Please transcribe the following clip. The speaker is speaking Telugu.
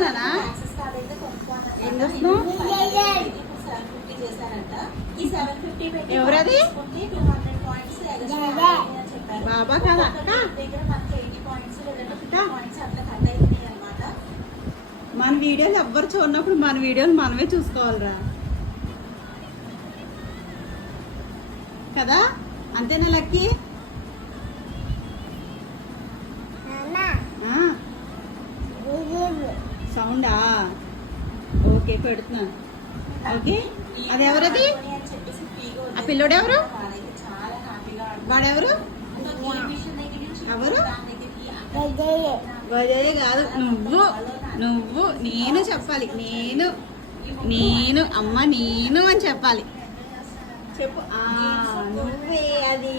కొనుక్కోనా? ఏం చేస్తున్నావు? ఎవరది? బాబా కదా మన వీడియోలు ఎవ్వరు చూడనప్పుడు మన వీడియోలు మనమే చూసుకోవాలిరా కదా, అంతేనా లక్కీ? సౌండా? ఓకే పెడుతున్నాను. ఓకే, అది ఎవరది? ఆ పిల్లోడు ఎవరు? వాడెవరు? ఎవరు? గజయ్య కాదు, నువ్వు నువ్వు నేను చెప్పాలి. నేను నేను అమ్మ నేను అని చెప్పాలి. చెప్పు. నువ్వే అది.